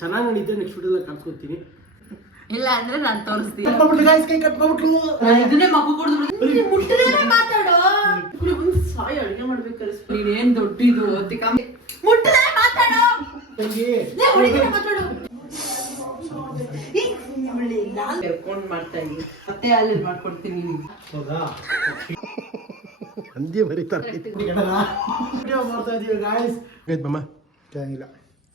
ಚೆನ್ನಾಗಿ ನಡೀತೆ ನೆಕ್ಸ್ಟ್ ವಿಡಿಯೋದಲ್ಲಿ ಕಾಣಿಸ್ಕೊತೀನಿ ಇಲ್ಲ ಅಂದ್ರೆ ನಾನು ತೋರಿಸ್ತೀನಿ. ಕಟ್ ಗಾಯ್ಸ್ ಕೈ ಕಟ್ ನಾನು ಇದನ್ನೇ ಮಗು ಕೊಡ್ದು ಮುಟ್ಟಿದ್ರೆ ಮಾತಾಡೋ? ಒಂದು ಸಾಯಿ ಅಡುಗೆ ಮಾಡ್ಬೇಕಾದ್ರೆ ನೀನೇನ್ ದೊಡ್ಡಿದು ತಿಕ್ಕ ಮುಟ್ಟಿದ್ರೆ ಮಾತಾಡೋ? ಮಾತಾಡು. ನಾನು ಕರ್ಕೊಂಡ್ ಮಾಡ್ತಾ ಇದ್ದೀನಿ ಮತ್ತೆ ಅಲ್ಲಿ ಮಾಡ್ಕೊಡ್ತೀನಿ. ಹೌದಾ? ಹಂದಿ ಬರೀತಾರೆ. ವಿಡಿಯೋ ಮಾಡ್ತಾ ಇದೀವಿ ಗಾಯ್ಸ್ ಮಮ್ಮ ಚೆನ್ನಾಗಿಲ್ಲ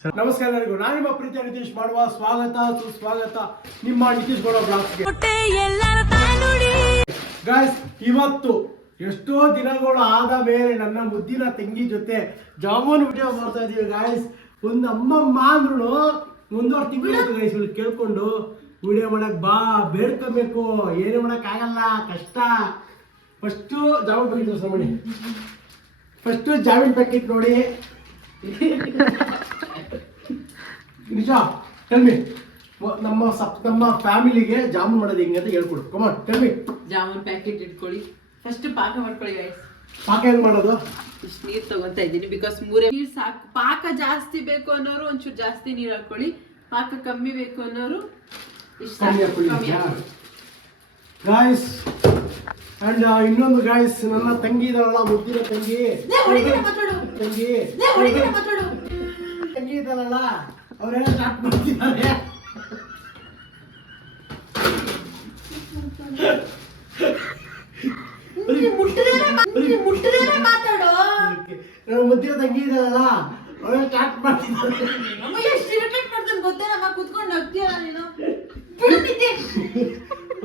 ನಮಸ್ಕಾರ ಎಲ್ಲರಿಗೂ. ನಾನು ನಿಮ್ಮ ಪ್ರೀತಿಯ ನಿತೀಶ್ ಮಾಡುವ ಸ್ವಾಗತ ಸುಸ್ವಾಗತ ನಿಮ್ಮ ನಿತೀಶ್ ಗೌಡ ಬ್ಲಾಗ್ಸ್ಗೆ ಗಾಯ್ಸ್ ಇವತ್ತು ಎಷ್ಟೋ ದಿನಗಳು ಆದ ಮೇಲೆ ನನ್ನ ಮುದ್ದಿನ ತಂಗಿ ಜೊತೆ ಜಾಮೂನ್ ವಿಡಿಯೋ ಮಾಡ್ತಾ ಇದೀವಿ ಗಾಯ್ಸ್ ಒಂದು ಅಮ್ಮಮ್ಮ ಅಂದ್ರು ಮುಂದುವರೆ ತಿಂಗಳು ಗೈಸ್ ಇಲ್ಲಿ ಕೇಳ್ಕೊಂಡು ವಿಡಿಯೋ ಮಾಡಕ್ ಬಾ ಬೇಡ್ಕೋಬೇಕು ಏನು ಮಾಡಕ್ ಆಗಲ್ಲ ಕಷ್ಟ. ಫಸ್ಟು ಜಾಮೂನ್ ಪ್ಯಾಕೆಟ್ ಸರ್ ಮಾಡಿ ಫಸ್ಟು ಜಾಮೀನ್ ಪ್ಯಾಕೆಟ್ ನೋಡಿ. ನಿಜ? ಟೆಲ್ಮಿ ನಮ್ಮ ಸಪ್ ನಮ್ಮ ಫ್ಯಾಮಿಲಿಗೆ ಜಾಮೂನ್ ಮಾಡೋದು ಹೆಂಗೆ ಅಂತ ಹೇಳ್ಕೊಡು. Come on tell me jamun packet ಇಟ್ಕೊಳ್ಳಿ. ಫಸ್ಟ್ ಪಾಕ ಮಾಡ್ಕೊಳ್ಳಿ ಗೈಸ್ ಪಾಕ ಹೆಂಗ್ ಮಾಡೋದು? ಇಷ್ಟು ನೀರು ತಗೊಂತಾ ಇದ್ದೀನಿ ಬಿಕಾಸ್ ಮೂರೇ ನೀರು ಸಾಕು. ಪಾಕ ಜಾಸ್ತಿ ಬೇಕು ಅನ್ನೋರು ಒಂಚೂರು ಜಾಸ್ತಿ ನೀರು ಹಾಕೊಳ್ಳಿ ಪಾಕ ಕಮ್ಮಿ ಬೇಕು ಅನ್ನೋರು ಇಷ್ಟು ಕಮ್ಮಿ ಹಾಕೊಳ್ಳಿ ಗಾಯ್ಸ್ ಅಂಡ್ ಇನ್ನೊಂದು ಗಾಯ್ಸ್ ನನ್ನ ತಂಗಿ ಇದಾಳಲ್ಲ ಮುದ್ದಿನ ತಂಗಿ. ತಂಗಿ. ತಂಗಿ ಇದ್ದಾಳಲ್ಲ. ಅವರೆಲ್ಲ ಸ್ಟಾರ್ಟ್ ಮಾಡ್ತಿದ್ದಾರೆ ಮುದ್ದಿನ ತಂಗಿ ಇದ್ದಾಳಲ್ಲ ಅವರೆಲ್ಲ ಸ್ಟಾರ್ಟ್ ಮಾಡ್ತಿದ್ದಾರೆ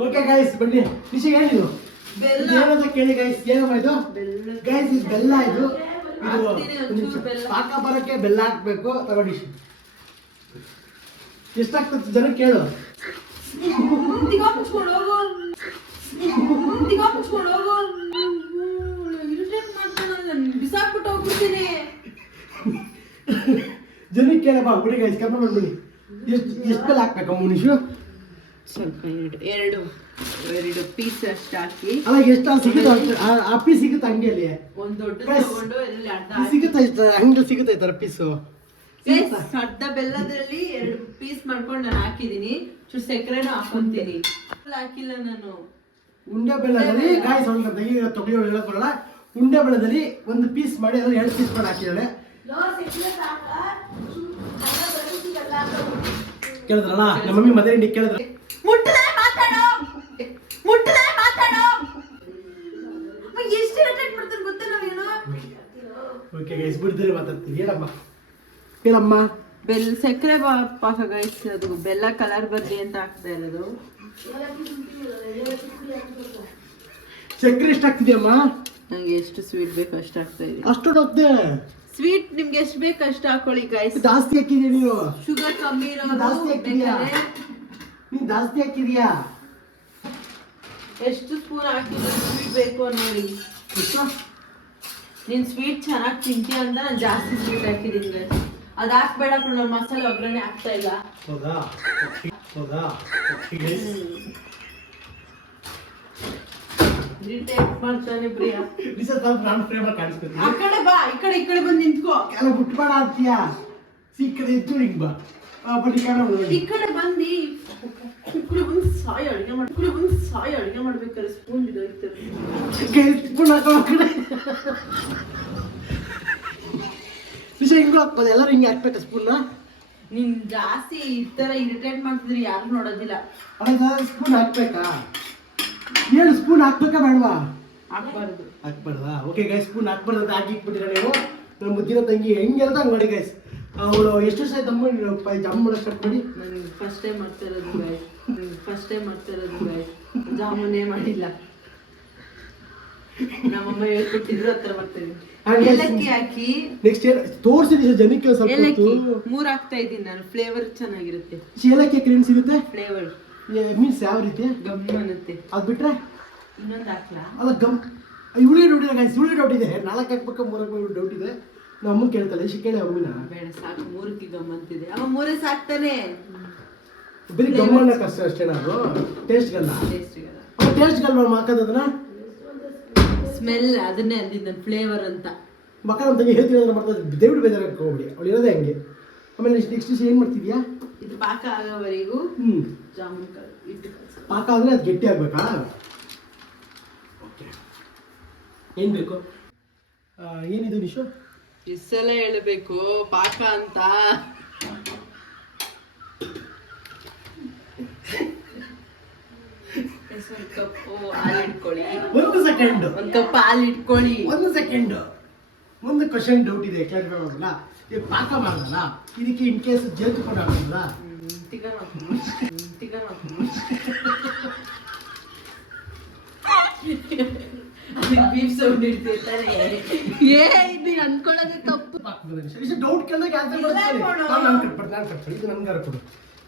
ಓಕೆ ಗೈಸ್ ಬನ್ನಿ. ಏನಿದು ಬೆಲ್ಲ. ಏನಂತ ಕೇಳಿ ಗೈಸ್ ಏನಮ್ಮ ಇದು? ಬೆಲ್ಲ. ಗೈಸ್ ಇದು ಬೆಲ್ಲ ಇದು. ಪಾಕ ಬರಕ್ಕೆ ಬೆಲ್ಲ ಹಾಕ್ಬೇಕು. ತಗೊಂಡು ಎಷ್ಟಾಗ್ತದೆ ಜನ ಕೇಳು. ಜನಕ್ಕೆ ಕೇಳಪ್ಪ ಬಿಡಿ ಗೈಸ್ ಕಮ್ಮಿ ಮಾಡ್ಬಿಡಿ ಎಷ್ಟು ಎಷ್ಟು ಬೆಲ್ಲ ಹಾಕ್ಬೇಕು ಮುನಿಷು ಸ್ವಲ್ಪ ಎರಡು ಎರಡು ಎರಡು ಪೀಸ್ ಅಷ್ಟು ಹಾಕಿ. ಅಲ್ಲ ಎಷ್ಟು ಅಲ್ಲಿ ಸಿಗುತ್ತೆ ಅಷ್ಟು- ಆ- ಪೀಸ್ ಸಿಗುತ್ತೆ ಅಂಗಡಿಯಲ್ಲಿ ಒಂದು ದೊಡ್ಡ ಸಿಗುತ್ತೆ ಹಂಗೆ ಅಂಗಡಿ ಸಿಗುತ್ತೆ ಈ ಥರ ಪೀಸು ಅರ್ಧ ಬೆಲ್ಲದಲ್ಲಿ ಎರಡು ಪೀಸ್ ಮಾಡ್ಕೊಂಡು ನಾನು ಹಾಕಿದೀನಿ ಚೂರು ಸಕ್ಕರೆನೂ ಹಾಕೊಂತೀನಿ. ಹಾಕಿಲ್ಲ ನಾನು. ಉಂಡೆ ಬೆಲ್ಲದಲ್ಲಿ ಕಾಯಿ ಸ್ವಲ್ಪ ತೆಗಿ ತೊಗಳಿ ಹೇಳಕ್ ಬರಲ್ಲ. ಉಂಡೆ ಬೆಳ್ಳದಲ್ಲಿ ಒಂದು ಪೀಸ್ ಮಾಡಿ ಅದ್ರಲ್ಲಿ ಎರಡು ಪೀಸ್ ಮಾಡಿ ಹಾಕಿದ್ದಾಳೆ. ಕೇಳಿದ್ರಲ್ಲ ನಮ್ಮ ಮಮ್ಮಿ ಮದುವೆ ಹಿಂಡಿ ಕೇಳಿದ್ರೆ. ಮುಟ್ಟದೆ ಮಾತಾಡೋ. ಮುಟ್ಟದೆ ಮಾತಾಡೋ. ಎಷ್ಟು ಇರಿಟೇಟ್ ಮಾಡ್ತಾರೆ ಗೊತ್ತಾ ನಾವೇನು? ಓಕೆ ಗೈಸ್ ಬಿಡ್ತಾರೆ ಮಾತಾಡ್ತೀವಿ ಹೇಳಮ್ಮ ಹೇಳಮ್ಮ ಬೆಲ್ಲ ಸಕ್ಕರೆ ಪಾಕ ಗೈಸ್ ಅದು ಬೆಲ್ಲ ಕಲರ್ ಬರ್ಲಿ ಅಂತ ಹಾಕ್ತಾ ಇರೋದು. ಸಕ್ಕರೆ ಎಷ್ಟು ಹಾಕ್ತಿದ್ಯಮ್ಮ? ನಂಗೆ ಎಷ್ಟು ಸ್ವೀಟ್ ಬೇಕು ಅಷ್ಟು ಹಾಕ್ತಾ ಇದೆ ಅಷ್ಟು ಹೋಗ್ತೆ ಸ್ವೀಟ್ ನಿಮ್ಗೆ ಎಷ್ಟು ಬೇಕು ಅಷ್ಟು ಹಾಕೊಳ್ಳಿ ಗೈಸ್ ಜಾಸ್ತಿ ಹಾಕಿದ್ಯಾ ನೀವು ಶುಗರ್ ಕಮ್ಮಿ ಇರೋದು ಜಾಸ್ತಿ ಹಾಕಿದ್ಯಾ? ನೀನು ಜಾಸ್ತಿ ಹಾಕಿದ್ಯಾ? ಎಷ್ಟು ಸ್ಪೂನ್ ಹಾಕಿದ್ರೆ ಸ್ವೀಟ್ ಬೇಕು ನೋಡಿ ನೀನು ನೀನ್ ಸ್ವೀಟ್ ಚೆನ್ನಾಗಿ ತಿಂತೀಯ ಅಂತ ನಾನು ಜಾಸ್ತಿ ಸ್ವೀಟ್ ಹಾಕಿದ್ದೀನಿ ಗೈಸ್ ಅದು ಹಾಕ್ಬೇಡ ನಾನು ಮಸಾಲೆ ಒಗ್ಗರಣೆ ಹಾಕ್ತಾ ಇಲ್ಲ. ಹೌದಾ ಹೌದಾ ಮಾಡ್ತಾನೆ ಪ್ರಿಯಾ. ಕಾಣಿಸ್ಕೊತೀನಿ. ಆ ಕಡೆ ಬಾ ಈ ಕಡೆ ಈ ಕಡೆ ಬಂದು ನಿಂತ್ಕೋ. ಕೆಲ ಬಿಟ್ಬೇಡ ಅಂತೀಯ? ಸಿಕ್ಕದೆ ಇತ್ತು ಹಿಂಗ್ ಬಾ. ಆ, ಬನ್ನಿ ಕಾಣ ಈ ಕಡೆ ಬಂದು. ಈ ಕಡೆ ಬಂದು ಸಾಯಿ ಅಡುಗೆ ಮಾಡಿ ಈ ಕಡೆ ಬಂದು ಸಾಯಿ ಅಡುಗೆ ಮಾಡ್ಬೇಕಾದ್ರೆ ಸ್ಪೂನ್ ಬಿದ್ದೋಗ್ತಾರೆ ಸ್ಪೂನ್ ಹಾಕೋ ಆ ಕಡೆ. ವಿಷಯ ಹಾಕ್ಬೋದು ಎಲ್ಲರೂ ಹಿಂಗೆ ಹಾಕ್ಬೇಕು ಸ್ಪೂನ್ ನೀನ್ ಜಾಸ್ತಿ ಈ ತರ ಇರಿಟೇಟ್ ಮಾಡ್ತಿದ್ರಿ ಯಾರು ನೋಡೋದಿಲ್ಲ. ಸ್ಪೂನ್ ಹಾಕ್ಬೇಕಾ? ಏನು ಸ್ಪೂನ್ ಹಾಕ್ಬೇಕಾ ಬೇಡವಾ? ಹಾಕ್ಬಾರ್ದು. ಹಾಕ್ಬಾರ್ದಾ? ಓಕೆ ಗೈಸ್ ಸ್ಪೂನ್ ಹಾಕ್ಬಾರ್ದು ಅಂತ ಹಾಕಿ ಇಟ್ಬಿಟ್ಟಿರ ನೀವು? ನಮ್ಮ ಮುದ್ದಿನ ತಂಗಿ ಹೆಂಗೆ ಹೇಳ್ದ ಹಂಗೆ ಮಾಡಿ ಗೈಸ್ ಅವಳು ಎಷ್ಟು ವರ್ಷ ತಮ್ಮ ಅಮ್ಮ? ಜಾಮ್ ಸ್ಟಾರ್ಟ್ ಮಾಡಿ ಫಸ್ಟ್ ಟೈಮ್ ಮಾಡ್ತಾ ಇರೋದು ಗೈಸ್ ಫಸ್ಟ್ ಟೈಮ್ ಮಾಡ್ತಾ ಇರೋದು ಗೈಸ್ ಜಾಮೂನೇ ಮಾಡಿಲ್ಲ. ನಮ್ಮಮ್ಮ ಹೇಳ್ಕೊಟ್ಟಿದ್ರು ಹತ್ರ ಬರ್ತೇನೆ ಹಾಗೆ ಏಲಕ್ಕಿ ಹಾಕಿ. ನೆಕ್ಸ್ಟ್ ತೋರಿಸಿದ ಜನಕ್ಕೆ ಒಂದ್ ಸ್ವಲ್ಪ ಏಲಕ್ಕಿ ಹೊತ್ತು. ಮೂರ್ ಹಾಕ್ತಾ ಇದ್ದೀನಿ ನಾನು ಫ್ಲೇವರ್ ಚೆನ್ನಾಗಿರುತ್ತೆ. ಏಲಕ್ಕಿ ಕ್ರೀಮ್ ಸಿಗುತ್ತೆ ಫ್ಲೇವರ್ ಮೀನ್ಸ್ ಯಾವ ರೀತಿ? ಗಮ್ ಅನ್ನುತ್ತೆ. ಅದ್ ಬಿಟ್ರೆ? ಇನ್ನೊಂದು ಹಾಕ್ಲಾ? ಅಲ್ಲ ಗಮ್ ಇವಳಿಗೆ ಡೌಟ್ ಇದೆ ಗೈಸ್ ಇವಳಿಗೆ ಡೌಟ್ ಇದೆ. ನಾಲ್ಕು ಹಾಕ್ಬೇಕು ಮೂರು ಹಾಕ್ಬೇಕು ಡೌಟ್ ಇದೆ. ನಮ್ಮ ಅಮ್ಮ ಕೇಳ್ತಾಳೆ ಇಷ್ಟು ಕೇಳಿ ಅಮ್ಮಿನ ಬೇಡ ಸಾಕು ಮೂರಕ್ಕೆ ಗಮ್ ಅಂತಿದೆ. ಅವ ಮೂರೇ ಸಾಕ್ತಾನೆ. ಬರೀ ಗಮ್ ಅನ್ನಕ್ಕೆ ಅಷ್ಟೇ ಅಷ್ಟೇ ನಾನು ಟೇಸ್ಟ್ಗಲ್ಲ ಟೇಸ್ಟ್ ಟೇಸ್ಟ್ಗಲ್ಲ ನಾವು ಹಾಕೋದನ್ನ ಸ್ಮೆಲ್ ಅದನ್ನೇ ಅಂದಿದ್ದು ನನ್ನ ಫ್ಲೇವರ್ ಅಂತ. ಮಕ್ಕ ನಮ್ಮ ತಂಗಿ ಹೇಳ್ತೀನಿ ಅಂದ್ರೆ ಮಾಡ್ತಾರೆ ದಯವಿಟ್ಟು ಬೇಜಾರ ಹೋಗ್ಬಿಡಿ. ಅವಳು ಇರೋದೇ ಹಂಗೆ. ಆಮೇಲೆ ನೆಕ್ಸ್ಟ್ ನೆಕ್ಸ್ಟ್ ಏನು ಮಾಡ್ತಿದ್ಯಾ? ಇದು ಪಾಕ ಆಗೋವರೆಗೂ ಹ್ಞೂ ಜಾಮೂನ್ ಕಲ್ ಇಟ್ಟು. ಪಾಕ ಆದರೆ ಅದು ಗಟ್ಟಿ ಆಗಬೇಕಾ? ಓಕೆ ಏನು ಬೇಕು? ಏನಿದು ನಿಶು? ಇಸಲೇ ಹೇಳ್ಬೇಕು. ಪಾಕ ಅಂತ. ಒಂದ್ ಹಾಲು ಇಟ್ಕೊಳ್ಳಿ ಒಂದು ಸೆಕೆಂಡ್ ಒಂದು ಕಪ್ ಹಾಲು ಇಟ್ಕೊಳ್ಳಿ ಒಂದು ಸೆಕೆಂಡ್ ಒಂದು ಕ್ವಶನ್ ಡೌಟ್ ಇದೆ ಕ್ಲಾರಿಫೈ ಮಾಡಲ್ಲ ಈಗ ಪಾಕ ಮಾಡಲ್ಲ ಇದಕ್ಕೆ ಇನ್ ಕೇಸ್ ಜೇನುತುಪ್ಪ ಹಾಕಲ್ಲ ಏ ಇದು ಅನ್ಕೊಳ್ಳೋದೇ ತಪ್ಪು. ಡೌಟ್ ಕೇಳಿದಾಗ ಕ್ಯಾನ್ಸಲ್ ಮಾಡ್ತೀನಿ ನಾನು ಕಟ್ಬಿಡ್ತೀನಿ ಇದು ನನ್ಗಾರ ಕೊಡು.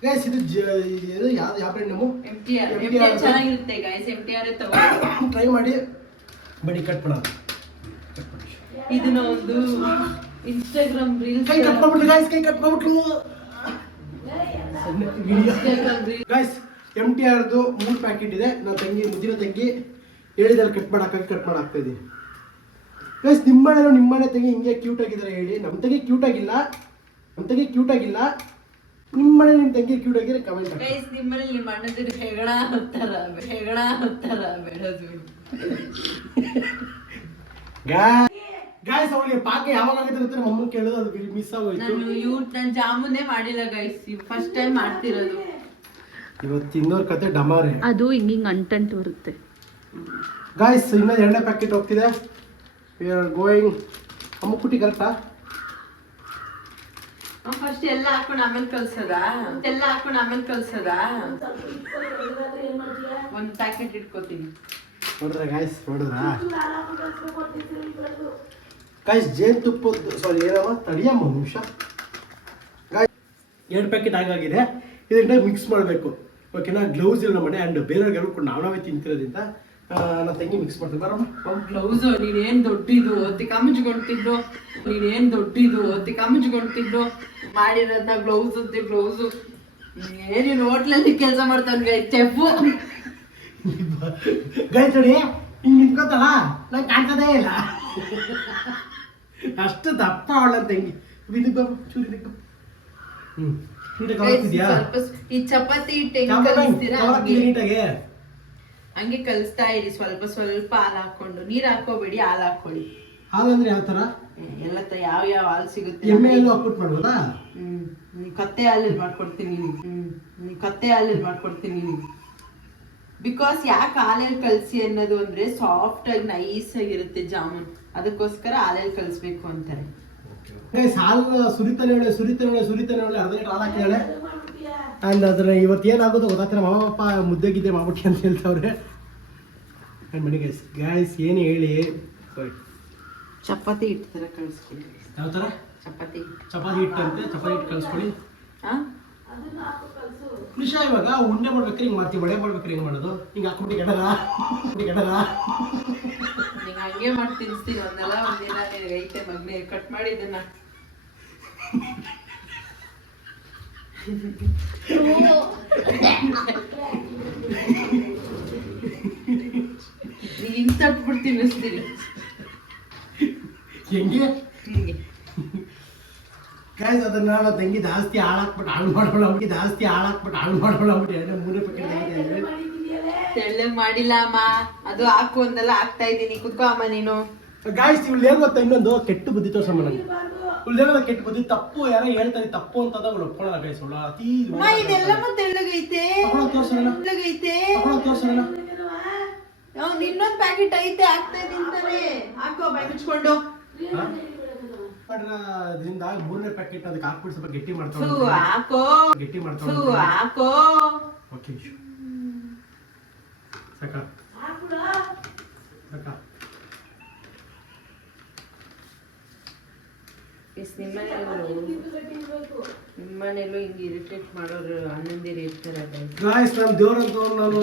ಗೈಸ್ ಇದು ಜ ಇದು ಯಾವ್ದು ಯಾವ brand R M T R ಚೆನ್ನಾಗಿರುತ್ತೆ ಗೈಸ್ ಎಂ ಟಿ ಆರ್ ತಗೋ ಟ್ರೈ ಮಾಡಿ. ಬಡಿ ಕಟ್ ಮಾಡೋಣ. ಇದನ್ನ ಒಂದು ಇನ್ಸ್ಟಾಗ್ರಾಮ್ ರೀಲ್ಸ್ ಕೈ ಕಟ್ ಮಾಡ್ಬಿಟ್ರು ಗೈಸ್ ಕೈ ಕಟ್ ಮಾಡ್ಬಿಟ್ರು. ಗೈಸ್ ಎಂ ಟಿ ಆರ್ದು ಮೂರು ಪ್ಯಾಕೆಟ್ ಇದೆ. ನನ್ನ ತಂಗಿ ಮುದ್ದಿನ ತಂಗಿ ಹೇಳಿದಲ್ಲಿ ಕಟ್ ಮಾಡಕ್ಕಾಗಿ ಕಟ್ ಮಾಡಾಕ್ತಾ ಇದ್ದೀನಿ ಗೈಸ್ ನಿಮ್ಮ ಮನೇಲಿ ನಿಮ್ಮ ಮನೆ ತಂಗಿ ಹಿಂಗೆ ಕ್ಯೂಟ್ ಆಗಿದ್ದಾರೆ ಹೇಳಿ. ನಮ್ಮ ತಂಗಿ ಕ್ಯೂಟ್ ಆಗಿಲ್ಲ. ನಮ್ಮ ತಂಗಿ ಕ್ಯೂಟ್ ಆಗಿಲ್ಲ. ನಿಮ್ಮ ಮನೆ ನಿಮ್ಮ ತಂಗಿ ಕ್ಯೂಟ್ ಆಗಿದ್ರೆ ಕಮೆಂಟ್ ಗೈಸ್ ನಿಮ್ಮಲ್ಲಿ ನಿಮ್ಮ ಅಣ್ಣದಿರು ಹೆಗಡ ಅಂತಾರ ಹೆಗಣ ಅಂತಾರ ಬೆಳೆದು. ಗಾಯ್ಸ್ ಅವಳಿಗೆ ಪಾಕ ಯಾವಾಗ ಆಗುತ್ತೆ ಗೊತ್ತಾ? ನಮ್ಮ ಕೇಳೋದು ಅದು ಮಿಸ್ ಆಗೋಯ್ತು. ನಾನು ಇವ್ ನಾನು ಜಾಮೂನೇ ಮಾಡಿಲ್ಲ ಗೈಸ್ ಫಸ್ಟ್ ಟೈಮ್ ಮಾಡ್ತಿರೋದು. ಇವತ್ತು ತಿನ್ನೋರ್ ಕತೆ ಡಮಾರೆ. ಅದು ಹಿಂಗಿಂಗ್ ಅಂಟಂಟ್ ಬರುತ್ತೆ. ಗಾಯ್ಸ್ ಇನ್ನೊಂದು ಎರಡನೇ ಪ್ಯಾಕೆಟ್ ಹೋಗ್ತಿದೆ. ವಿ ಆರ್ ಗೋಯಿಂಗ್ ಅಮ್ಮ ಕುಟ್ಟಿ ಕರೆಕ್ಟಾ ಫಸ್ಟ್ ಎಲ್ಲ ಹಾಕೊಂಡು ಆಮೇಲೆ ಕಲ್ಸದ? ಎಲ್ಲ ಹಾಕೊಂಡು ಆಮೇಲೆ ಕಲ್ಸದ? ಒಂದು ಪ್ಯಾಕೆಟ್ ಇಟ್ಕೋತೀನಿ. ನೋಡಿದ್ರ ಗಾಯ್ಸ್ ನೋಡಿದ್ರಾ? ಗಾಯ್ಸ್ ಜೇನುತುಪ್ಪದ ಸಾರಿ ಏನಮ್ಮ ತಡಿಯಮ್ಮ ನಿಮಿಷ. ಗಾಯ್ಸ್ ಎರಡು ಪ್ಯಾಕೆಟ್ ಆಗಾಗಿದೆ. ಇದನ್ನ ಮಿಕ್ಸ್ ಮಾಡಬೇಕು. ಓಕೆನಾ ಗ್ಲೌಸ್ ಇಲ್ಲ ನಮ್ಮ ಮನೆ ಆ್ಯಂಡ್ ಬೇರೆಯವ್ರಿಗೆ ಹೇಳ್ಕೊಂಡು ನಾವು ನಾವೇ ತಿಂತಿರೋದ್ರಿಂದ ನನ್ನ ತಂಗಿ ಮಿಕ್ಸ್ ಮಾಡ್ತೀನಿ. ಬರೋಣ ಬ್ಲೌಸು ನೀನೇನ್ ದೊಡ್ಡಿದು? ತಿಕ್ಕ ಮುಚ್ಕೊಂತಿದ್ದು ನೀನೇನ್ ದೊಡ್ಡಿದು? ತಿಕ್ಕ ಮುಚ್ಕೊಂತಿದ್ದು ಮಾಡಿರೋದ್ನ ಬ್ಲೌಸ್ ಅಂತೆ ಬ್ಲೌಸು ಏನೇನು ಹೋಟ್ಲಲ್ಲಿ ಕೆಲಸ ಮಾಡ್ತಾನೆ ಚೆಪ್ಪು ಗಾಯ್ಸ್ ನೋಡಿ ಹಿಂಗೆ ನಿಂತ್ಕೋತಾಳ ನಂಗೆ ಕಾಣ್ತದೇ ಇಲ್ಲ. ಅಷ್ಟು ದಪ್ಪ ಅವಳ ತಂಗಿ. ಇದಕ್ಕೆ ಚೂರು ಇದಕ್ಕೆ ಹ್ಞೂ ಸ್ವಲ್ಪ ಈ ಚಪಾತಿ ಹಿಟ್ಟು ನೀಟಾಗೆ. ಹಂಗೆ ಕಲಿಸ್ತಾ ಇರಿ. ಸ್ವಲ್ಪ ಸ್ವಲ್ಪ ಹಾಲು ಹಾಕೊಂಡು ನೀರ್ ಹಾಕೋಬೇಡಿ ಹಾಲು ಹಾಕೊಳ್ಳಿ ಹಾಲಂದ್ರೆ ಯಾವ ತರ? ಎಲ್ಲ ತ ಯಾವ ಯಾವ ಹಾಲು ಸಿಗುತ್ತೆ ಎಮ್ಮೆ ಹಾಲು ಹಾಕ್ಬಿಟ್ಟು ಮಾಡ್ಬೋದಾ? ಕತ್ತೆ ಹಾಲಲ್ಲಿ ಮಾಡ್ಕೊಡ್ತೀನಿ ನಿನಗೆ. ಕತ್ತೆ ಹಾಲಲ್ಲಿ ಮಾಡ್ಕೊಡ್ತೀನಿ ಬಿಕಾಸ್ ಯಾಕೆ ಹಾಲಲ್ಲಿ ಕಲಸಿ ಅನ್ನೋದು ಅಂದ್ರೆ ಸಾಫ್ಟ್ ಆಗಿ ನೈಸ್ ಆಗಿರುತ್ತೆ ಜಾಮೂನ್. ಅದಕ್ಕೋಸ್ಕರ ಹಾಲಲ್ಲಿ ಕಲಿಸ್ಬೇಕು ಅಂತಾರೆ. ಹಾಲು ಸುರಿತಾನೆ ಸುರಿತಾನೆ ಸುರಿತಾನೆ ಅರ್ಧ ಲೀಟರ್ ಹಾಲು ಹಾಕಿದಾಳೆ ಆ್ಯಂಡ್ ಅದ್ರ ಇವತ್ತು ಏನಾಗೋದು ಗೊತ್ತಾಗ್ತಾರೆ ಮಾವ ಅಪ್ಪ ಮುದ್ದೆ ಗಿದ್ದೆ ಮಾಡ್ಬಿಟ್ಟು ಅಂತ ಹೇಳ್ತಾವ್ರೆ. ಆ್ಯಂಡ್ ಗೈಸ್ ಗೈಸ್ ಏನು ಹೇಳಿ? ಚಪಾತಿ ಹಿಟ್ಟು ಥರ ಕಳಿಸ್ಕೊಳ್ಳಿ ಯಾವ ಥರ ಚಪಾತಿ ಹಿಟ್ಟು. ಚಪಾತಿ ಹಿಟ್ಟಂತೆ. ಚಪಾತಿ ಹಿಟ್ಟು ಕಳಿಸ್ಕೊಳ್ಳಿ ಕೃಷ ಇವಾಗ ಉಂಡೆ ಮಾಡ್ಬೇಕು ಹಿಂಗೆ ಮಾಡ್ತೀವಿ. ಬಳೆ ಮಾಡ್ಬೇಕು ಹಿಂಗೆ ಮಾಡೋದು? ಹಿಂಗೆ ಹಾಕ್ಬಿಟ್ಟು ಗೆಡಲ ಗೆಡಲ ನಿಂಗೆ ಹಂಗೆ ಮಾಡಿ ತಿನ್ಸ್ತೀವಿ ಒಂದಲ್ಲ ಒಂದಿನ ಐತೆ ಮಗ್ನೆ. ಕಟ್ ಮಾಡಿ ಇದನ್ನ. ನೀನ್ ಹಿಂಗ್ ತಟ್ಬಿಟ್ಟು ತಿನ್ನಿಸ್ತೀನಿ ಹೆಂಗೆ? ಗೈಸ್ ಅದನ್ನ ನನ್ನ ತಂಗಿ ಜಾಸ್ತಿ ಹಾಳಾಕ್ಬಿಟ್ಟು ಹಾಳು ಮಾಡೋಣ ಅವ್ರಿಗೆ ಜಾಸ್ತಿ ಹಾಳಾಕ್ಬಿಟ್ಟು ಹಾಳು ಮಾಡೋಣ ಅವ್ರಿಗೆ ಎರಡನೇ ಮೂರನೇ ಪ್ಯಾಕೆಟ್ ತೆಳ್ಳಗ್ ಮಾಡಿಲ್ಲ ಅಮ್ಮ. ಅದು ಹಾಕು ಅಂದಲ್ಲ ಹಾಕ್ತಾ ಇದ್ದೀನಿ ಕುತ್ಕೋ ಅಮ್ಮ ನೀನು. ಗಾಯಿಸ್ತೀವಿ ಇವ್ಳು ಏನ್ ಗೊತ್ತಾ? ಇನ್ನೊಂದು ಕೆಟ್ಟು ಬುದ್ಧಿ ತೋರ್ಸಮ್ಮ ನನಗೆ ಏನೋ ಕೆಟ್ಟ ಬುದ್ಧಿ ತಪ್ಪು ಯಾರೋ ಹೇಳ್ತಾರೆ ತಪ್ಪು ಅಂತ ಅವ್ಳು ಒಪ್ಕೊಳ್ಳಲ್ಲ ಗೈಸ್ ಅವಳು. ಅತಿ ಅಮ್ಮ ಇದೆಲ್ಲಮ್ಮ ತೆಳ್ಳಗೈತೆ ತಗೊಳಕ್ ತೋರ್ಸಲ್ಲ ತೆಳ್ಳಗೈತೆ ತಗೊಳಕ್ ತೋರ್ಸಲ್ಲ ಅವ್ನ್ ಇನ್ನೊಂದ್ ಪ್ಯಾಕೆಟ್ ಐತೆ ಆಗ್ತಾ ಇದೀನಿ ತಾನೇ. ಹಾಕೋ ಬಾಯ್ ಮುಚ್ಕೊಂಡು ಅದರಿಂದ ಮೂರನೇ ಪ್ಯಾಕೆಟ್ ಅದಕ್ಕೆ ಹಾಕ್ಬಿಟ್ಟು ಸ್ವಲ್ಪ ಗಟ್ಟಿ ಥೂ ಹಾಕೋ. ಗಟ್ಟಿ ಥೂ ಮಾಡ್ತಾಳೆ ಹಾಕೋ. ಓಕೆ ಸಾಕ? ಸಾಕ? ಎಸ್ ನಿಮ್ಮ ಮನೆಯಲ್ಲೂ ಹಿಂಗೆ ಇರಿಟೇಟ್ ಮಾಡೋರು ಅಣ್ಣಂದಿರು ಇರ್ತಾರೆ ಗಾಯ್ಸ್ ನಾನು ನಾನು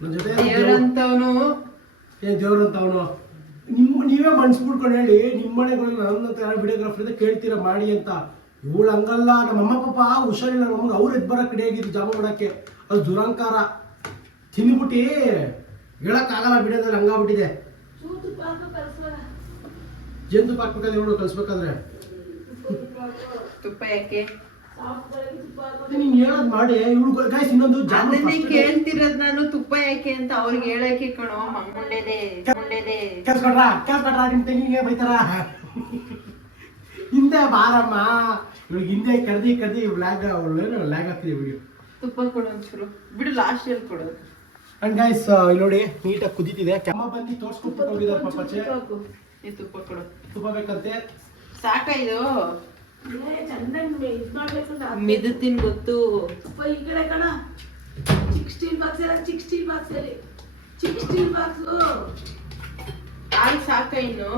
ನನ್ನ ಜೊತೆ ದೇವ್ರಂತವನು ಏ ದೇವ್ರಂತವನು ನಿಮ್ಮ ನೀವೇ ಮನ್ಸ್ಬಿಡ್ಕೊಂಡು ಹೇಳಿ ನಿಮ್ಮ ಮನೆಗಳು ನನ್ನ ಯಾರು ವಿಡಿಯೋಗ್ರಾಫರ್ ಇದೆ ಕೇಳ್ತೀರಾ ಮಾಡಿ ಅಂತ. ಇವಳು ಹಂಗಲ್ಲ ನಮ್ಮ ಅಮ್ಮ ಪಾಪ ಹುಷಾರಿಲ್ಲ ನಮ್ಗೆ ಅವ್ರು ಎದ್ ಬರೋ ಕಡೆ ಆಗಿದ್ದು ಜಾಮ ಮಾಡೋಕ್ಕೆ ಅದು ದುರಂಕಾರ. ತಿಂದ್ಬಿಟ್ಟು ಹೇಳಕ್ಕಾಗಲ್ಲ ಬಿಡೋದ್ರೆ ಹಂಗಾಗ್ಬಿಟ್ಟಿದೆ. ಜಂತು ಹಾಕ್ಬೇಕಾದ್ರೆ ನೋಡು ಕಲಿಸ್ಬೇಕಾದ್ರೆ. ತುಪ್ಪ ಯಾಕೆ? ನೀನ್ ಹೇಳೋದ್ ಮಾಡಿ ಇವಳು ಗಾಯ್ಸ್ ಇನ್ನೊಂದು ಅದನ್ನೇ ಕೇಳ್ತಿರೋದ್ ನಾನು ತುಪ್ಪ ಯಾಕೆ ಅಂತ ಅವ್ರಿಗೆ ಹೇಳಕ್ಕೆ ಕಣೋ ಮಂಗುಂಡೆದೆ ಮಂಗುಂಡೆದೆ ಕೇಳ್ಸ್ಕೊಟ್ರಾ ಕೇಳ್ಸ್ಕೊಟ್ರಾ ನಿಮ್ ತೆಂಗಿಗೆ ಬೈತಾರ? ಹಿಂದೆ ಬಾರಮ್ಮ. ಇವಾಗ ಹಿಂದೆ ಕರ್ದಿ ಕರ್ದಿ ಲ್ಯಾಗ್ ಅವಳು ಲ್ಯಾಗ್ ಆಗ್ತಿದೆ ತುಪ್ಪ ಕೊಡು ಒಂಚೂರು. ಬಿಡು ಲಾಸ್ಟ್ ಅಲ್ಲಿ ಕೊಡು. ಅಂಡ್ ಗೈಸ್ ಇಲ್ಲಿ ನೋಡಿ ನೀಟಾಗಿ ಕುದೀತಿದೆ. ಕೆಮ್ಮ ಬಂದು ತೋರ್ಸ್ಕೊಟ್ಟು ಹೋಗಿದ್ದಾರೆ ಪಾಪಚ್ಚೆ ಈ ತುಪ್ಪ ಕೊಡು. ತುಪ್ಪ ಬೇಕಂತೆ. ಸಾಕ ಇದು. ಮಿದುತ್ತಿನ ಗೊತ್ತು. ಈ ಕಡೆ ಕಣ. ಸಿಕ್ಸ್ಟೀನ್ ಬಾಕ್ಸ್ ಎಲ್ಲ ಸಿಕ್ಸ್ಟೀನ್ ಬಾಕ್ಸ್ ಅಲ್ಲಿ. ಸಿಕ್ಸ್ಟೀನ್ ಬಾಕ್ಸ್ ಹಾಲು ಸಾಕ ಇನ್ನು.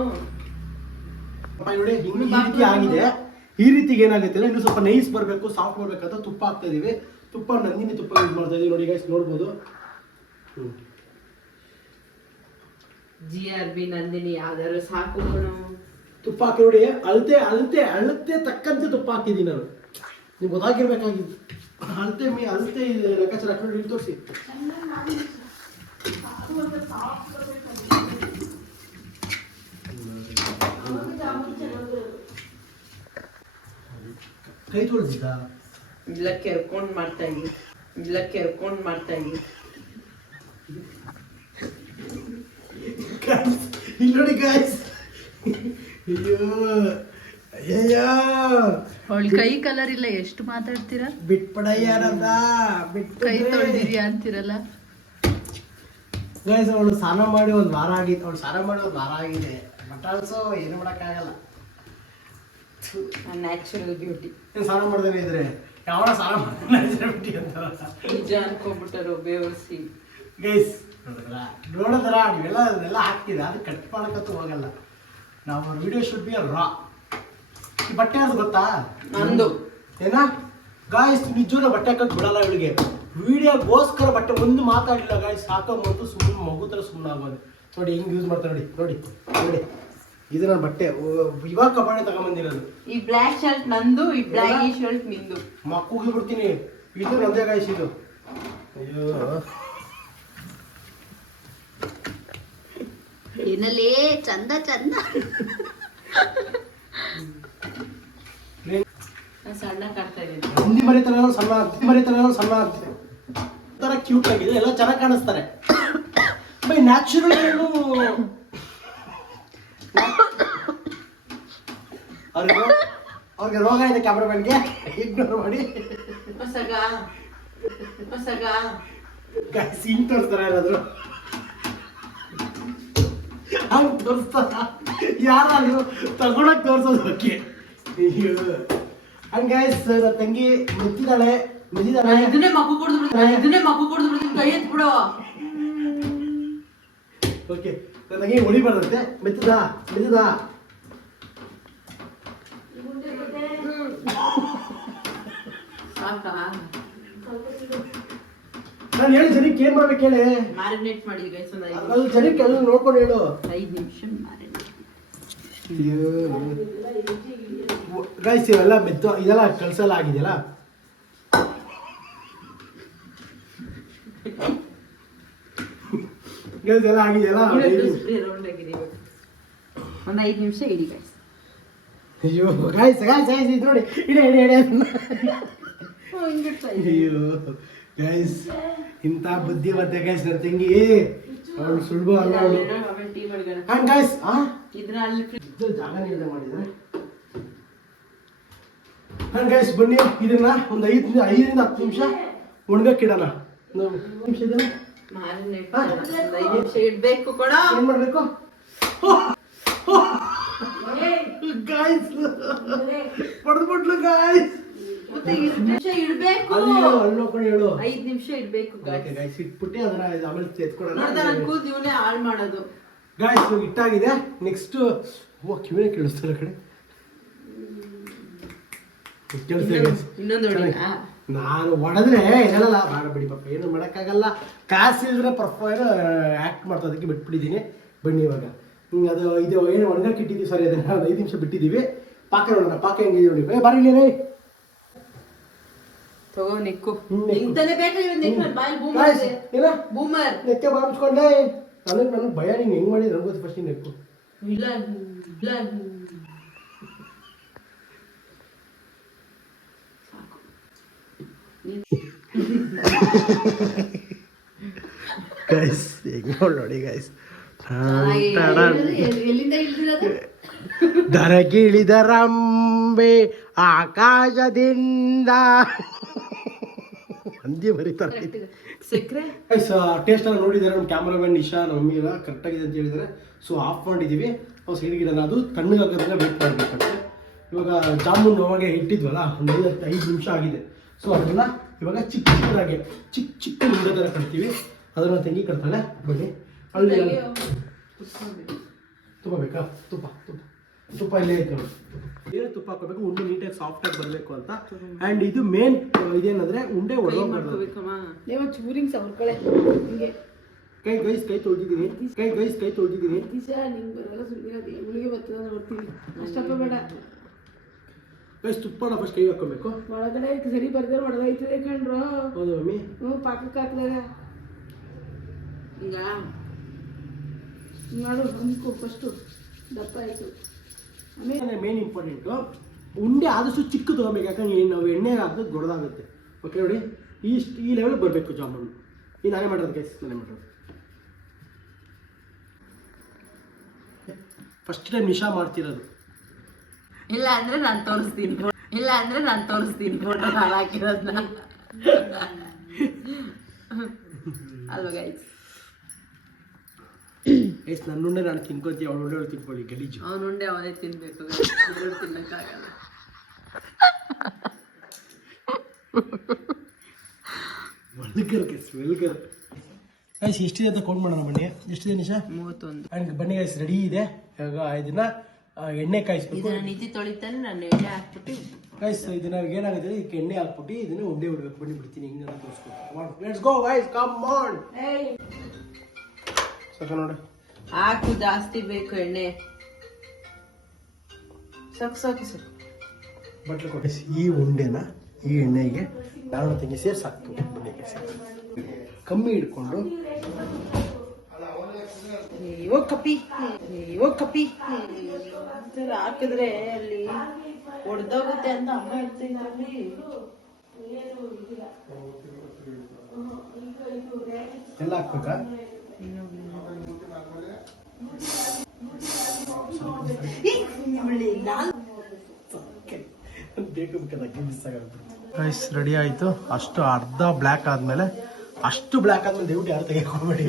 ನೋಡಿ ಹಿಂಗ್ ಈ ರೀತಿ ಆಗಿದೆ. ಈ ರೀತಿ ಏನಾಗುತ್ತೆ ಅಂದ್ರೆ ಇನ್ನು ಸ್ವಲ್ಪ ನೈಸ್ ಬರಬೇಕು ಸಾಫ್ಟ್ ಮಾಡ್ಬೇಕಂತ ತುಪ್ಪ ಹಾಕ್ತಾ ಇದೀವಿ. ತುಪ್ಪ ನಂದಿನಿ ತುಪ್ಪ ಯೂಸ್ ಮಾಡ್ತಾ ಇದೀವಿ ನೋಡಿ ಗೈಸ್ ನೋಡ್ಬೋದು. ಜಿ ಆರ್ ಬಿ ನಂದಿನಿ ಯಾವ್ದಾದ್ರು ಸಾಕು ಕಣೋ. ತುಪ್ಪ ಹಾಕಿ ನೋಡಿ ಅಳತೆ ಅಳತೆ ಅಳತೆ ತಕ್ಕಂತೆ ತುಪ್ಪ ಹಾಕಿದ್ದೀನಿ ನಾನು ನಿಮ್ಗೆ ಗೊತ್ತಾಗಿರ್ಬೇಕಾಗಿದ್ದು ಅಳತೆ ಮೀ ಅಳತೆ ಇದೆ ಲೆಕ್ಕಾಚಾರ ಹಾಕೊಂಡು ಇಲ್ಲಿ ತೋರಿಸಿ ಕೈ ತೊಳ್ದಿದ್ದ ಇಲ್ಲ ಕೆರ್ಕೊಂಡ್ ಮಾಡ್ತಾ ಇದ್ವಿ ಇಲ್ಲ ಕೆರ್ಕೊಂಡ್ ಮಾಡ್ತಾ ಇದ್ವಿ Guys, ಇಲ್ಲಿ ನೋಡಿ ಗಾಯ್ಸ್ ಅಯ್ಯೋ ಅಯ್ಯಯ್ಯೋ. ಅವಳ ಕೈ ಕಲರ್ ಇಲ್ಲ ಎಷ್ಟು ಮಾತಾಡ್ತೀರಾ? ಬಿಟ್ಬಿಡಯ್ಯ ಬಿಟ್ಟು ಕೈ ತೊಳ್ದಿದ್ಯಾ ಅಂತೀರಲ್ಲ? ಗೈಸ್ ಅವಳು ಸ್ನಾನ ಮಾಡಿ ಒಂದು ವಾರ ಆಗಿತ್ತು ಅವಳು ಸ್ನಾನ ಮಾಡಿ ಒಂದು ವಾರ ಆಗಿದೆ. ಬಟ್ ಆಲ್ಸೋ ಏನು ಮಾಡೋಕ್ಕಾಗಲ್ಲ. ನ್ಯಾಚುರಲ್ ಬ್ಯೂಟಿ ನೀನು ಸ್ನಾನ ಮಾಡ್ದೇನೆ ಇದ್ರೆ ಯಾವ ಸ್ನಾನ ಮಾಡಿ ಅಂತ ನಿಜ ಅನ್ಕೊಂಡ್ಬಿಟ್ಟರು ಬೇವರ್ಸಿ ಗೈಸ್ ನೋಡಿದ್ರ? ನೀವೆಲ್ಲ ಅದನ್ನೆಲ್ಲ ಹಾಕ್ತೀರ? ಅದು ಕಟ್ ಮಾಡಕ್ಕಂತೂ ಹೋಗಲ್ಲ. ನಾವು ವಿಡಿಯೋ ಶುಡ್ ಬಿ ರಾ ಈ ಬಟ್ಟೆ ಅದು ಗೊತ್ತಾ? ನಂದು. ಏನ? ಗಾಯ್ಸ್ ನಿಜವೂ ಬಟ್ಟೆ ಹಾಕಕ್ ಬಿಡಲ್ಲ ಇವಳಿಗೆ. ವಿಡಿಯೋಗೋಸ್ಕರ ಬಟ್ಟೆ ಒಂದು ಮಾತಾಡಿಲ್ಲ ಗಾಯ್ಸ್ ಹಾಕೊಂಬಂದು ಸುಮ್ಮನೆ ಮಗು ಥರ ಸುಮ್ಮನೆ ಆಗೋದು. ನೋಡಿ ಹಿಂಗೆ ಯೂಸ್ ಮಾಡ್ತಾರೆ ನೋಡಿ ನೋಡಿ ನೋಡಿ. ಇದು ನನ್ನ ಬಟ್ಟೆ. ಇವಾಗ ಕಬಾಡಿ ತಗೊಂಬಂದಿರೋದು. ಈ ಬ್ಲ್ಯಾಕ್ ಶರ್ಟ್ ನಂದು ಈ ಬ್ಲ್ಯಾಕ್ ಶರ್ಟ್ ನಿಂದು. ಮಕ್ಕಳಿಗೆ ಬಿಡ್ತೀನಿ. ಇದು ನಂದೇ ಗಾಯ್ಸ್ ಇದು. ಅಯ್ಯೋ. ಏನಲ್ಲೇ ಚಂದ ಚಂದ. ನಾನು ಸಣ್ಣ ಹಿಂದಿ ಸಣ್ಣ ಹಿಂದಿ ಸಣ್ಣ ಆಗ್ತದೆ. ಒಂಥರ ಕ್ಯೂಟ್ ಆಗಿದೆ ಎಲ್ಲ ಚೆನ್ನಾಗಿ ಕಾಣಿಸ್ತಾರೆ. ಬೈ ನ್ಯಾಚುರಲ್ ಅವ್ರಿಗೆ ಅವ್ರಿಗೆ ರೋಗ ಇದೆ ಕ್ಯಾಮ್ರಾಮನ್ಗೆ ಇಗ್ನೋರ್ ಮಾಡಿ. ಹೊಸಗ ಹೊಸಗ. ಸೀನ್ ತೋರಿಸ್ತಾರೆ ಯಾರಾದ್ರು. ಹಂಗೆ ತೋರಿಸ್ತಾರ ಯಾರಾದ್ರು ತಗೊಳಕ್ ತೋರ್ಸೋದು ಓಕೆ. ಹಂಗ ಸರ್ ತಂಗಿ ಮೆತ್ತಿದಾಳೆ ಮೆತ್ತಿದಾಳೆ ಇದನ್ನೇ ಮಗು ಕೊಡ್ದು ಬಿಡ್ತೀನಿ ಇದನ್ನೇ ಮಗು ಕೊಡ್ದು ಬಿಡ್ತೀನಿ ಕೈ ಎತ್ ಬಿಡು. ಓಕೆ ನನಗೆ ಹೊಡಿಬಾರ್ದಂತೆ ಮೆತ್ತದ ಮೆತ್ತದ ಸಾಕಾ? ನಾನು ಹೇಳಿ ಜನಕ್ಕೆ ಏನ್ ಮಾಡ್ಬೇಕು ಹೇಳಿ? ಮ್ಯಾರಿನೇಟ್ ಮಾಡಿ ಗೈಸ್ ಒಂದು ಐದು ಜನಕ್ಕೆ ಎಲ್ಲ ನೋಡ್ಕೊಂಡು ಹೇಳು. ಐದು ನಿಮಿಷ ಮ್ಯಾರಿನೇಟ್ ಗೈಸ್ ಇವೆಲ್ಲ ಬಿತ್ತು ಇದೆಲ್ಲ ಕಳ್ಸಲ್ಲ ಆಗಿದೆಯಲ್ಲ? ಎಲ್ಲ ಆಗಿದೆಯಲ್ಲ? ಒಂದು ಐದು ನಿಮಿಷ ಇಡಿ ಗೈಸ್ ಅಯ್ಯೋ ಗಾಯ್ಸ್ ಗಾಯ್ಸ್ ಗಾಯ್ಸ್ ಇದು ನೋಡಿ. ಇಡೇ ಇಡೇ ಇಡೇ. ಅಯ್ಯೋ. ಗೈಸ್ ಇಂಥ ಬುದ್ಧಿವಂತ ಗೈಸ್ ನನ್ನ ತಂಗಿ. ಅವಳು ಸುಳ್ಳು ಅಲ್ಲ ಅವಳು. ಹಂಗ ಆ? ಇದ್ರ ಅಲ್ಲಿ ಇದ್ರಲ್ಲಿ ಜಾಗ ನಿಲ್ಲ ಮಾಡಿದ್ರೆ? ಹಂಗ ಗೈಸ್ ಬನ್ನಿ. ಇದನ್ನ ಒಂದು ಐದು ಐದರಿಂದ ಹತ್ತು ನಿಮಿಷ ಒಣಗಕ್ಕಿಡೋಣ ಒಂದು ನಿಮಿಷ ಇದನ್ನ. ಇಡ್ಬೇಕು ಕೊಡ. ಏನ್ ಮಾಡ್ಬೇಕು? ಗಾಯ್ಸ್ ಪಡೆದ್ಬಿಟ್ಲು ಗಾಯ್ಸ್ ಮತ್ತೆ ನಿಮಿಷ ಇಡ್ಬೇಕು. ಅಲ್ಲೋ ಅಲ್ಲಿ ಹೇಳು. ಐದು ನಿಮಿಷ ಇಡ್ಬೇಕು ಓಕೆ ಗಾಯ್ಸ್ ಇಟ್ಬಿಟ್ಟು ಅದನ್ನ ಇದು ಆಮೇಲೆ ಎತ್ಕೊಡೋಣ ನೋಡ್ದ ನನ್ ಕೂದ್ ಇವನೇ ಹಾಳು ಮಾಡೋದು. ಗಾಯ್ಸ್ ಇವಾಗ ಇಟ್ಟಾಗಿದೆ. ನೆಕ್ಸ್ಟ್ ಓ ಕಿವಿನೇ ಕೇಳಿಸ್ತಾರೆ ಕಡೆ ಕೇಳಿಸ್ತಾ guys. ಇನ್ನೊಂದು ನೋಡಿ ನಾನು ಹೊಡೆದ್ರೆ ಹೇಳಲ್ಲ ಮಾಡಬೇಡಿ ಬಿಡಿ ಪಾಪ ಏನು ಮಾಡೋಕ್ಕಾಗಲ್ಲ. ಕಾಸಿಲ್ದ್ರೆ ಪರ್ಫ ಆ್ಯಕ್ಟ್ ಮಾಡ್ತಾ ಅದಕ್ಕೆ ಬಿಟ್ಬಿಟ್ಟಿದ್ದೀನಿ. ಬನ್ನಿ ಇವಾಗ. ಅದು ಇದು ಏನು ಒಣಗಕ್ಕೆ ಇಟ್ಟಿದ್ದೀವಿ ಸಾರಿ ಅದನ್ನು ಐದು ನಿಮಿಷ ಬಿಟ್ಟಿದ್ದೀವಿ. ಪಾಕ ನೋಡೋಣ ಪಾಕ ಹೆಂಗಿದೆ ನೋಡಿ. ಬರೀ ಬಾರಿ ಇಲ್ಲಿ ರೀ ತಗೋ ನಿಕ್ಕು. ನಿಂತಲೇ ನಿಕ್ಕು. ಬೂಮರ್. ಏನ ಬೂಮರ್. ನೆಕ್ಕೆ ಬಾರಿಸ್ಕೊಂಡೆ ನನಗೆ ನನಗೆ ಭಯ ನೀನು ಹೆಂಗೆ ಮಾಡಿ ನನಗೆ ಗೊತ್ತು ಫಸ್ಟ್ ನೆಕ್ಕು. ಇಲ್ಲ ಇಲ್ಲ ಗೈಸ್ ಹೆಂಗ್ ನೋಡಿ ಗೈಸ್ ಎಲ್ಲಿಂದ ಇಲ್ದಿರೋದು ದರಗಿಳಿದರಂಬೆ ಆಕಾಶದಿಂದ. ಹಂದಿ ಬರೀತಾರೆ. ಸಕ್ಕರೆ? ಟೇಸ್ಟ್ ಎಲ್ಲ ನೋಡಿದ್ದಾರೆ ನಮ್ಮ ಕ್ಯಾಮ್ರಾಮನ್ ನಿಶಾ ನಮ್ಮ ಕರೆಕ್ಟ್ ಕರೆಕ್ಟಾಗಿದೆ ಅಂತ ಹೇಳಿದ್ರೆ ಸೊ ಆಫ್ ಮಾಡಿದ್ದೀವಿ. ನಾವು ಸೈಡ್ ಗಿಡನ ಅದು ಹಾಕೋದ್ರೆ ವೇಟ್ ಮಾಡಬೇಕಂತೆ ಇವಾಗ ಜಾಮೂನ್ ಅವಾಗ ಇಟ್ಟಿದ್ವಲ್ಲ ಒಂದು ಐದು ಐದು ನಿಮಿಷ ಆಗಿದೆ. ಸೊ ಅದನ್ನ ಇವಾಗ ಚಿಕ್ಕ ಚಿಕ್ಕದಾಗಿ ಚಿಕ್ಕ ಚಿಕ್ಕ ಮುಂದೆ ಥರ ಕಟ್ತೀವಿ. ಅದನ್ನ ತಂಗಿ ಕಟ್ತಾಳೆ. ಬನ್ನಿ. ಅಲ್ಲಿ ತುಂಬ ಬೇಕಾ? ತುಪ್ಪ ತುಪ್ಪ. ತುಪ್ಪ ಇಲ್ಲೇ ನೋಡಿ. ಏನು ತುಪ್ಪ ಹಾಕೋಬೇಕು ಉಂಡೆ ನೀಟಾಗಿ ಸಾಫ್ಟಾಗಿ ಬರಬೇಕು ಅಂತ. ಆ್ಯಂಡ್ ಇದು ಮೇನ್ ಇದೇನಂದ್ರೆ ಉಂಡೆ ಒಳಗೆ ಮಾಡ್ಕೋಬೇಕಮ್ಮ. ನೀವು ಚೂರಿಂಗ್ ಸವರ್ಕಳೆ. ಹಿಂಗೆ. ಕೈ ಗೈಸ್ ಕೈ ತೊಳ್ದಿದ್ದೀನಿ ಕೈ ಗೈಸ್ ಕೈ ತೊಳ್ದಿದ್ದೀನಿ ದಿಶ ನಿಂಗೆ ಬರಲ್ಲ ಸುಳ್ಳಿರೋದು ಹುಳಿಗೆ ಬರ್ತದ ನೋಡ್ತೀನಿ ಅಷ್ಟಪ್ಪ ಬೇಡ. ಗೈಸ್ ತುಪ್ಪನ ಫಸ್ಟ್ ಕೈ ಹಾಕೋಬೇಕು ಒಳಗಡೆ ಸರಿ ಬರ್ದೇ ಹೊಡೆದೈತದೆ ಕಣ್ರು. ಹೌದು ಮಮ್ಮಿ. ಹ್ಞೂ ಪಾಕಕ್ಕೆ ಹಾಕಿದಾಗ. ಈಗ ನೋಡು ಅಂದ್ಕೊ ಫಸ್ಟು ದಪ್ಪ ಆಯಿತು. ಆಮೇಲೆ ಮೇನ್ ಇಂಪಾರ್ಟೆಂಟು ಉಂಡೆ ಆದಷ್ಟು ಚಿಕ್ಕದು ತೊಗೊಬೇಕು ಯಾಕಂದ್ರೆ ನಾವು ಎಣ್ಣೆ ಹಾಕಿದ್ರೆ ದೊಡ್ಡದಾಗುತ್ತೆ. ಓಕೆ ನೋಡಿ. ಈ ಈ ಲೆವೆಲ್ ಬರಬೇಕು ಜಾಮೂನು ಈ ನಾನೇ ಮಾಡೋದು ಗೈಸ್ ನಾನೇ ಮಾಡೋದು ಫಸ್ಟ್ ಟೈಮ್ ನಿಶಾ ಮಾಡ್ತಿರೋದು. ಇಲ್ಲ ಅಂದ್ರೆ ನಾನು ತೋರಿಸ್ತೀನಿ ಇಲ್ಲ ಅಂದ್ರೆ ನಾನು ತೋರಿಸ್ತೀನಿ ಫೋಟೋ ಹಾಕಿರೋದನ್ನ ಅಲ್ವಾ ಗೈಸ್ ಗೈಸ್ ನನ್ನ ಉಂಡೆ ನಾನು ತಿನ್ಕೊತೀವಿ ಅವಳು ಉಂಡೆ ತಿನ್ಕೊಳ್ಳಿ ಗಲೀಜು. ಅವನು ಉಂಡೆ ಅವನೇ ತಿನ್ಬೇಕು ತಿನ್ನಕ್ಕಾಗಲ್ಲ. ವಲ್ಗರ್ ಗೈಸ್ ವೆಲ್ಗರ್ ಗೈಸ್ ಎಷ್ಟಿದೆ ಅಂತ ಕೌಂಟ್ ಮಾಡೋಣ ಬನ್ನಿ. ಎಷ್ಟಿದೆ ದಿನ ಮೂವತ್ತೊಂದು. ಆ್ಯಂಡ್ ಬನ್ನಿ ಗೈಸ್ ರೆಡಿ ಇದೆ? ಇವಾಗ ಇದನ್ನ ಎಣ್ಣೆ ಕಾಯಿಸ್ಬೇಕು. ಇದನ್ನ ನಿಧಿ ತೊಳಿತಾನೆ ನಾನು ಎಣ್ಣೆ ಹಾಕ್ಬಿಟ್ಟು ಗೈಸ್ ಇದನ್ನ ಏನಾಗುತ್ತೆ ಇದಕ್ಕೆ ಎಣ್ಣೆ ಹಾಕ್ಬಿಟ್ಟು ಇದನ್ನ ಉಂಡೆ ಬಿಡ್ಬೇಕು ಬನ್ನಿ ಬಿಡ್ತೀನಿ ಹಿಂಗೆ ತೋರಿಸ್ಕೊಡ್ತೀನಿ. ತೋರಿಸ್ಬೇಕು let's go guys come on ನೋಡಿ. ಹಾಕು ಜಾಸ್ತಿ ಬೇಕು ಎಣ್ಣೆ. ಸಾಕು ಸಾಕು ಸರ್ ಬಟ್ಲು ಕೊಡಿ. ಈ ಉಂಡೆನ ಈ ಎಣ್ಣೆಗೆ ನಾನು ತೆಗಿ ಸಾಕು. guys. ಕಮ್ಮಿ ಹಿಡ್ಕೊಂಡು. ಇವಾಗ ಕಪಿ ಇವಾಗ ಕಪಿ ಹಾಕಿದ್ರೆ ಅಲ್ಲಿ ಒಡೆದೋಗುತ್ತೆ ಅಂತ ಅಮ್ಮ ಹೇಳ್ತಿದ್ರಲ್ಲಿ ಎಲ್ಲ ಹಾಕ್ಬೇಕಾ? ಗೈಸ್ ರೆಡಿ ಆಯ್ತು. ಅಷ್ಟು ಅರ್ಧ ಬ್ಲ್ಯಾಕ್ ಆದ್ಮೇಲೆ ಅಷ್ಟು ಬ್ಲ್ಯಾಕ್ ಆದ್ಮೇಲೆ ದಯವಿಟ್ಟು ಯಾರು ತೆಗೆದುಕೊಬೇಡಿ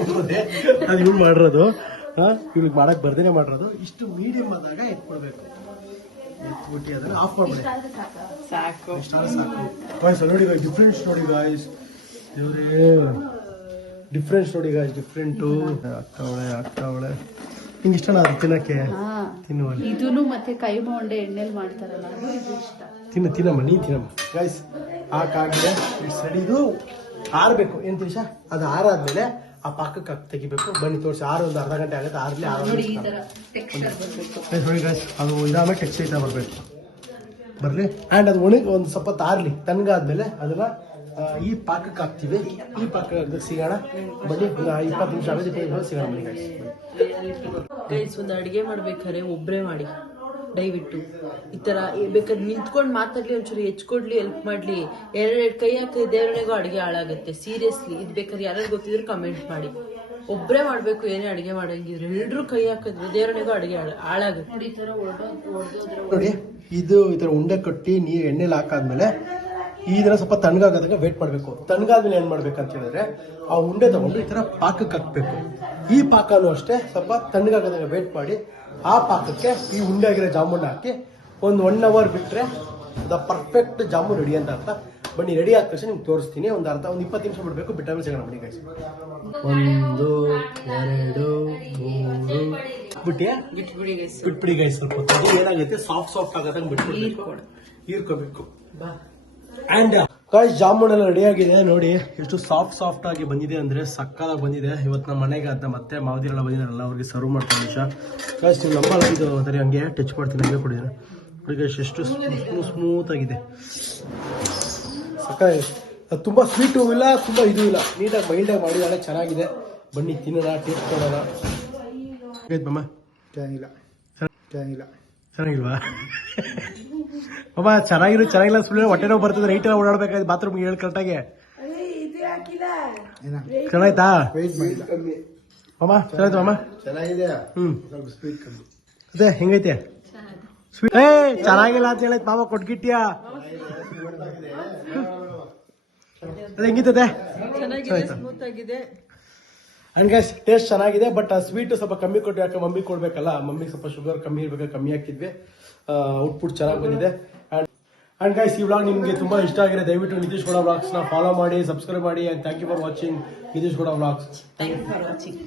ಬಿಡ್ಬೋದೆ ಅದು ಇವ್ನು ಮಾಡಿರೋದು. ಇವ್ಳಿಗೆ ಮಾಡಕ್ ಬರ್ದೇನೆ ಮಾಡಿರೋದು. ಇಷ್ಟು ಮೀಡಿಯಂ ಆದಾಗ ಎತ್ಕೊಳ್ಬೇಕು. ಎತ್ಬಿಟ್ಟು ಅದನ್ನ ಆಫ್ ಮಾಡ್ಬಿಡಿ. ಸಾಕು. ಸಾಕು. ನೋಡಿ ಡಿಫ್ರೆನ್ಸ್ ನೋಡಿ ಗಾಯ್ಸ್ ದೇವ್ರೇ. ಡಿಫ್ರೆನ್ಸ್ ನೋಡಿ ಗಾಯ್ಸ್ ಡಿಫ್ರೆಂಟು ಆಗ್ತಾವಳೆ ಆಗ್ತಾವಳೆ. ನಿಂಗೆ ಇಷ್ಟನಾ ಅದು ತಿನ್ನಕ್ಕೆ? ತಿನ್ನುವಲ್ಲಿ. ಇದೂನು ಮತ್ತೆ ಕೈ ಮೊಂಡೆ ಎಣ್ಣೆಲಿ ಮಾಡ್ತಾರಲ್ಲ ಅದು ಇದು ಇಷ್ಟ. ತಿನ್ನು ತಿನ್ನಮ್ಮ ನೀ ತಿನ್ನಮ್ಮ. ಗಾಯ್ಸ್ ಹಾಕಾಗಿದೆ ಇಟ್ಸ್ ರೆಡಿ ಇದು ಆರ್ಬೇಕು. ಏನ್ ಅದು ಆರಾದ್ಮೇಲೆ ಆ ಪಾಕಕ್ಕೆ ಹಾಕಿ ತೆಗಿಬೇಕು. ಬನ್ನಿ ತೋರಿಸಿ. ಆರು ಒಂದು ಅರ್ಧ ಗಂಟೆ ಆಗುತ್ತೆ. ಆರ್ಲಿ ಆರು ನೋಡಿ ಗಾಯ್ಸ್ ಅದು ಇದಾಮ ಟೆಕ್ಸ್ಟ್ ಐತ ಬರಬೇಕು. ಬರಲಿ? ಆ್ಯಂಡ್ ಅದು ಒಣಗಿ ಒಂದು ಸ್ವಲ್ಪ ತಾರ್ಲಿ. ತಣ್ಣಗಾದ್ಮೇಲೆ ಅದನ್ನ ಈ ಪಾಕಕ್ಕೆ ಹಾಕ್ತೀವಿ. ಈ ಪಾಕ ಸಿಗೋಣ. ಬನ್ನಿ ಒಂದು ಇಪ್ಪತ್ತು ನಿಮಿಷ ಆಗೋದು ಇಪ್ಪತ್ತು ನಿಮಿಷ ಸಿಗೋಣ ಬನ್ನಿ guys. ಗೈಸ್ ಒಂದು ಅಡುಗೆ ಮಾಡ್ಬೇಕಾದ್ರೆ ಒಬ್ಬರೇ ಮಾಡಿ. ದಯವಿಟ್ಟು. ಈ ಥರ ಬೇಕಾದ್ರೆ ನಿಂತ್ಕೊಂಡು ಮಾತಾಡಲಿ ಒಂಚೂರು ಹೆಚ್ಕೊಡ್ಲಿ ಹೆಲ್ಪ್ ಮಾಡ್ಲಿ. ಎರಡೆರಡು ಕೈ ಹಾಕಿದ್ರೆ ದೇವರನೆಗೂ ಅಡುಗೆ ಹಾಳಾಗುತ್ತೆ. ಸೀರಿಯಸ್ಲಿ ಇದು ಬೇಕಾದ್ರೆ ಯಾರು ಗೊತ್ತಿದ್ರೆ ಕಮೆಂಟ್ ಮಾಡಿ. ಒಬ್ಬರೇ ಮಾಡಬೇಕು ಏನೇ ಅಡುಗೆ ಮಾಡೋಂಗಿದ್ರೆ. ಎಲ್ಲರೂ ಕೈ ಹಾಕಿದ್ರೆ ದೇವರನೆಗೂ ಅಡುಗೆ ಹಾಳ್- ಹಾಳಾಗುತ್ತೆ. ನೋಡಿ ಇದು ಈ ಥರ ಉಂಡೆ ಕಟ್ಟಿ ನೀರು ಎಣ್ಣೆಲಿ ಹಾಕಾದ್ಮೇಲೆ ಇದನ್ನ ಸ್ವಲ್ಪ ತಣ್ಣಗಾಗೋದಾಗ ವೇಟ್ ಮಾಡಬೇಕು. ತಣ್ಣಗಾದ್ಮೇಲೆ ಏನು ಮಾಡ್ಬೇಕಂತ ಹೇಳಿದ್ರೆ ಆ ಉಂಡೆ ತಗೊಂಡು ಈ ಥರ ಪಾಕಕ್ಕೆ ಹಾಕ್ಬೇಕು. ಈ ಪಾಕನೂ ಅಷ್ಟೇ ಸ್ವಲ್ಪ ತಣ್ಣಗಾಗೋದಾಗ ವೇಟ್ ಮಾಡಿ ಆ ಪಾಕಕ್ಕೆ ಈ ಉಂಡೆ ಆಗಿರೋ ಜಾಮೂನ್ ಹಾಕಿ ಒಂದು ಒನ್ ಅವರ್ ಬಿಟ್ಟರೆ ದ ಪರ್ಫೆಕ್ಟ್ ಜಾಮೂನ್ ರೆಡಿ ಅಂತ ಅರ್ಥ. ಬನ್ನಿ ರೆಡಿ ಆದ ತಕ್ಷಣ ನಿಮ್ಗೆ ತೋರಿಸ್ತೀನಿ ಒಂದು ಅರ್ಧ ಒಂದು ಇಪ್ಪತ್ತು ನಿಮಿಷ ಬಿಡಬೇಕು ಬಿಟ್ಟಾದ್ಮೇಲೆ ಸಿಗೋಣ ಬಿಡಿ. ಒಂದು ಎರಡು ಮೂರು. ಬಿಟ್ಟಿ ಬಿಟ್ಬಿಡಿ ಗೈಸ್ ಸ್ವಲ್ಪ. ಏನಾಗುತ್ತೆ ಸಾಫ್ಟ್ ಸಾಫ್ಟ್ ಆಗೋದಂಗೆ ಬಿಟ್ಬಿಡಿ ಹೀರ್ಕೋಬೇಕು. ಅಂಡ್ ಗಾಯ್ಸ್ ಜಾಮೂನ್ ಎಲ್ಲ ರೆಡಿ ಆಗಿದೆ ನೋಡಿ ಎಷ್ಟು ಸಾಫ್ಟ್ ಸಾಫ್ಟ್ ಆಗಿ ಬಂದಿದೆ ಅಂದ್ರೆ ಸಕ್ಕದಾಗಿ ಬಂದಿದೆ. ಇವತ್ತು ನಮ್ಮ ಮನೆಗೆ ಅದನ್ನ ಮತ್ತೆ ಮಾವದಿರೆಲ್ಲ ಬಂದಿದ್ದಾರಲ್ಲ ಅವ್ರಿಗೆ ಸರ್ವ್ ಮಾಡ್ತೀನಿ ನಿಮಿಷ ಗಾಯ್ಸ್ ನೀವು ನಂಬಲ್ಲ ಇದು ಸರಿ ಹಂಗೆ ಟಚ್ ಮಾಡ್ತೀನಿ ಹಂಗೆ ಕೊಡಿದ್ರೆ guys, ಎಷ್ಟು ಸ್ಮೂತ್ ಆಗಿದೆ. ಸಕ್ಕದಾಗಿದೆ ಅದು ತುಂಬಾ ಸ್ವೀಟು ಇಲ್ಲ ತುಂಬಾ ಇದು ಇಲ್ಲ. ನೀಟಾಗಿ ಮೈಲ್ಡಾಗಿ ಮಾಡಿದಾಳೆ ಚೆನ್ನಾಗಿದೆ. ಬನ್ನಿ ತಿನ್ನೋಣ ಟೇಸ್ಟ್ ಕೊಡೋಣ. ಆಯ್ತು ಮಮ್ಮ ಚೆನ್ನಾಗಿಲ್ಲ. ಚೆನ್ನಾಗಿಲ್ಲ. ಚೆನ್ನಾಗಿಲ್ವಾ? ಅಮ್ಮ ಚೆನ್ನಾಗಿರೋ ಚೆನ್ನಾಗಿಲ್ಲ ಸುಳ್ಳು ಹೊಟ್ಟೆ ನೋವು ಬರ್ತದೆ ನೈಟ್ ಎಲ್ಲ ಓಡಾಡ್ಬೇಕಾಯ್ತು ಬಾತ್ರೂಮ್ ಹೇಳಿ ಕರೆಕ್ಟಾಗಿ ಚೆನ್ನಾಯ್ತಾ? ಅಮ್ಮ ಚೆನ್ನಾಯ್ತು ಅಮ್ಮ ಚೆನ್ನಾಗಿದೆ. ಹ್ಮ್. ಸ್ವಲ್ಪ ಸ್ವೀಟ್ ಕಮ್ಮಿ. ಅದೇ ಹೆಂಗೈತೆ? ಸ್ವೀಟ್ ಏ ಚೆನ್ನಾಗಿಲ್ಲ ಅಂತ ಹೇಳೈತೆ ಪಾಪ ಕೊಟ್ಗಿಟ್ಟಿಯಾ ಅದು ಹೆಂಗಿರ್ತದೆ ಅಂಡ್ ಗೈಸ್ ಟೇಸ್ಟ್ ಚೆನ್ನಾಗಿದೆ ಬಟ್ ಆ ಸ್ವೀಟ್ ಸ್ವಲ್ಪ ಕಮ್ಮಿ ಕೊಟ್ಟು ಯಾಕೆ ಮಮ್ಮಿ ಕೊಡ್ಬೇಕಲ್ಲ? ಮಮ್ಮಿಗೆ ಸ್ವಲ್ಪ ಶುಗರ್ ಕಮ್ಮಿ ಇರ್ಬೇಕು ಕಮ್ಮಿ ಹಾಕಿದ್ವಿ. ಔಟ್ಪುಟ್ ಚೆನ್ನಾಗಿ ಬಂದಿದೆ. ಅಂಡ್ ಗೈಸ್ ಈ ವ್ಲಾಗ್ ನಿಮಗೆ ತುಂಬಾ ಇಷ್ಟ ಆಗಿದೆ. ದಯವಿಟ್ಟು ನಿತೀಶ್ ಗೌಡ ವ್ಲಾಗ್ಸ್ನ ಫಾಲೋ ಮಾಡಿ ಸಬ್ಸ್ಕ್ರೈಬ್ ಮಾಡಿ and thank you for watching Nitish Gowda vlogs you for watching